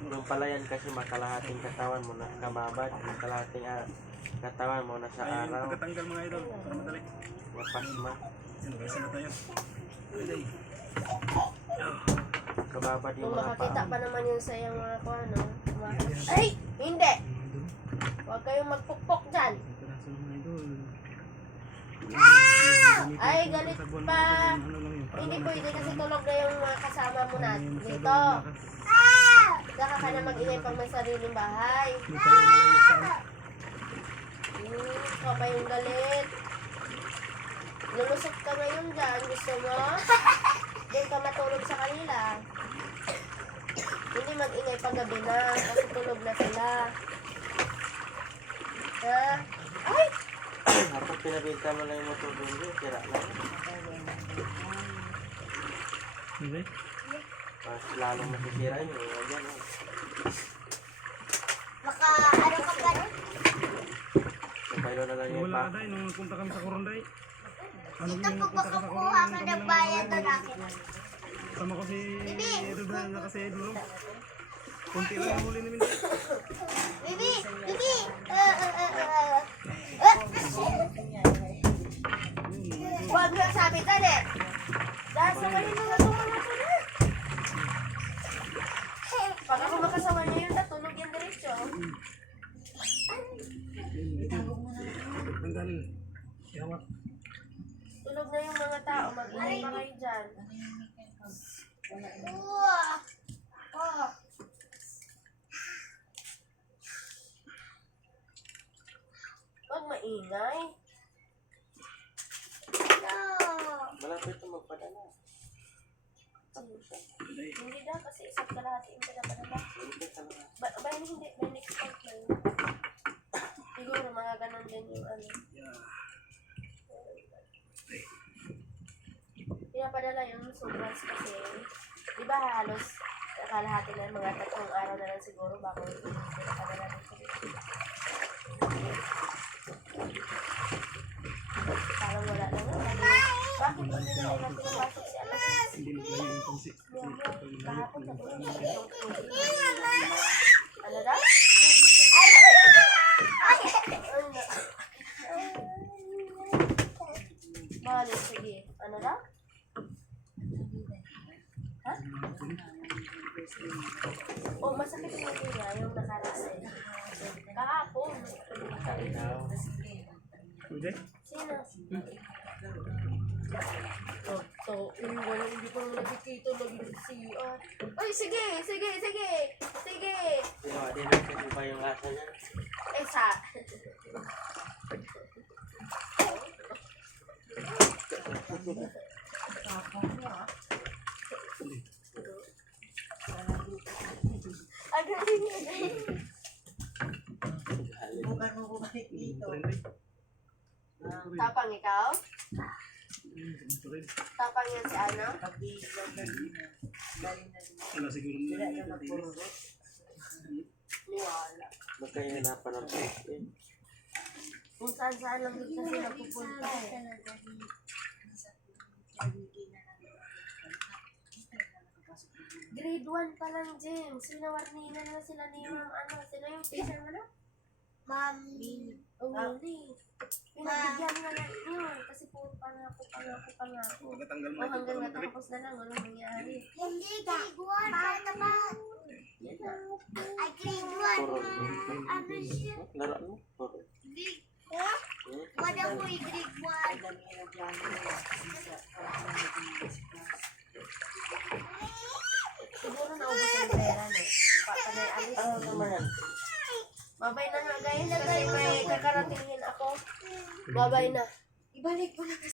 Yung palayan kasi makalahating katawan mo na kababad, makalahating katawan mo na sa araw. Pagkatanggal mga idol, para madali. Napasma. Yan, guys, na tayo. Okay. Kababad yung Kung mga makakita paa. pa naman yun sa iyong mga kuha, no? Ay! Hindi! Huwag kayong magpukpok dyan. Piraso mga idol. Ay, galit pa. Hindi pwede kasi tulog na yung mga kasama mo na dito. Saka ka na mag-ingay pang may sariling bahay. Hindi tayo malayo sa ano. Ikaw pa yung galit. Lulusot ka ngayon dyan. Gusto mo? Doon ka matulog sa kanila. Hindi mag-ingay pag gabi na. Kasi tulog na sila. Ha? Ay! Kapag pinabinta mo na yung motor doon, sira lang. Hindi. Mas lalong masisira yun. Yan, Baka ano ka pa rin? Napaylo na lang yung Wala pa. ka tayo nung punta kami sa Coronday. Ano Ito yung po punta ka sa bakakuha Coronday? ka ng bayan doon akin. Sama ko si Ruben na kasi Idol. Kunti lang yung huli namin. Bibi! Bibi! Huwag nga sabi ka din. Dahil sa kanila na tumama ko na. Pag ako makasama niya yun, natulog yung diretsyo. Tanggal. Yawak. Tulog na yung mga tao, mag-ingay pa kayo dyan. Huwag maingay. Malapit na magpadala. Hindi daw kasi isang kalahati yung pinapadala. Hindi talaga. Ba hindi, by next month lang. Siguro mga ganon din yung ano. Pinapadala yung sobrang kasi, di ba halos kalahati na mga 3 araw na lang siguro bago yung pinapadala ng sarili. Parang wala na nga. Bakit hindi na nila pinapasok si Alas? Hindi naglayo yung pansi. Kahapon na doon. Ano daw? Bali, sige. Ano daw? Ha? Oh, masakit yung niya, yung nakarase. Kahapon. Pwede? Sino? Wala, hindi ko naman nakikita nag-CR. Ay, sige. Di natin ba yung lasa niya? Eh, sa... Agaling. Tapang ikaw? Tapang yan si ano? Wala siguro na. Niwala. Magkahinapan ng pwede. Kung saan lang din kasi napupunta eh. Grade 1 pa lang, James. Sinawarninan na sila ni Ma'am ano. Sila yung teacher mo na? Mami. Umili. Pinagbigyan na lang yun. Kasi puro pangako. Pagkatanggal O mga idol, hanggang para madali. natapos na lang. Walang nangyari. Hindi, grade 1. Paano ba? Ay, grade 1. Puro. Ano siya? Laruan mo? Puro. Grade 1? Wala ko yung grade 1. Siguro naubos yung pera, no? Patagay alis. Ano naman yan? Babay na nga, guys. Kasi may kakaratingin ako. Babay na. Ibalik mo na kasi.